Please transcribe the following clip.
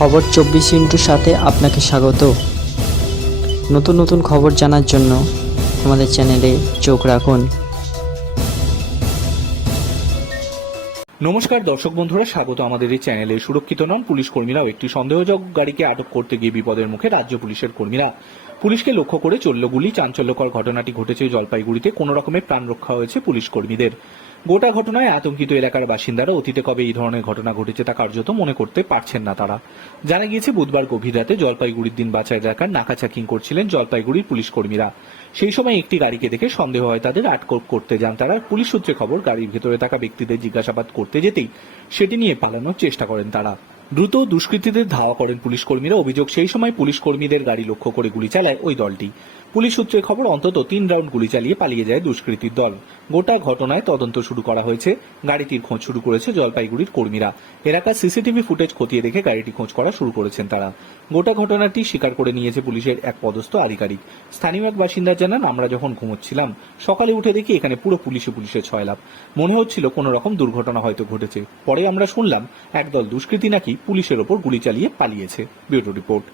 খবর 24 সাথে আপনাকে স্বাগত। নতুন নতুন খবর জানার জন্য আমাদের চ্যানেলে চোখ রাখুন। নমস্কার দর্শক বন্ধুরা, স্বাগত আমাদের এই চ্যানেলে। সুরক্ষিত নন পুলিশ কর্মীরাও। একটি সন্দেহজনক গাড়িকে আটক করতে গিয়ে বিপদের মুখে রাজ্য পুলিশের কর্মীরা। পুলিশকে লক্ষ্য করে চলল গুলি। চাঞ্চল্যকর ঘটনাটি ঘটেছে জলপাইগুড়িতে। কোনো রকমের প্রাণ রক্ষা হয়েছে পুলিশ কর্মীদের। গোটা ঘটনায় আতঙ্কিত এলাকার বাসিন্দারা। অতীতে কবে এই ধরনের ঘটনা ঘটেছে তা কার্যত মনে করতে পারছেন না তারা। জানা গিয়েছে বুধবার গভীর রাতে জলপাইগুড়ির দিন বাঁচার এলাকার নাকা চেকিং করছিলেন জলপাইগুড়ির পুলিশ কর্মীরা। সেই সময় একটি গাড়িকে দেখে সন্দেহ হয় তাদের। আটক করতে যান তারা। পুলিশ সূত্রে খবর, গাড়ির ভেতরে থাকা ব্যক্তিদের জিজ্ঞাসাবাদ করতে যেতেই সেটি নিয়ে পালানোর চেষ্টা করেন তারা। দ্রুত দুষ্কৃতীদের ধাওয়া করেন পুলিশ কর্মীরা। অভিযোগ, সেই সময় পুলিশ কর্মীদের গাড়ি লক্ষ্য করে গুলি চালায় ওই দলটি। পুলিশ সূত্রে খবর, অন্তত 3 রাউন্ড গুলি চালিয়ে পালিয়ে যায় দুষ্কৃতীর দল। গোটা ঘটনায় তদন্ত শুরু করা হয়েছে। গাড়িটির খোঁজ শুরু করেছে জলপাইগুড়ির কর্মীরা। এলাকার সিসিটিভি ফুটেজ খতিয়ে দেখে গাড়িটি খোঁজ করা শুরু করেছেন তারা। গোটা ঘটনাটি স্বীকার করে নিয়েছে পুলিশের এক পদস্থ আধিকারিক। স্থানীয় এক বাসিন্দা জানান, আমরা যখন ঘুমোচ্ছিলাম সকালে উঠে দেখি এখানে পুরো পুলিশের ছয়লাভ। মনে হচ্ছিল কোনো রকম দুর্ঘটনা হয়তো ঘটেছে। পরে আমরা শুনলাম একদল দুষ্কৃতী নাকি পুলিশের ওপর গুলি চালিয়ে পালিয়েছে। Bureau report.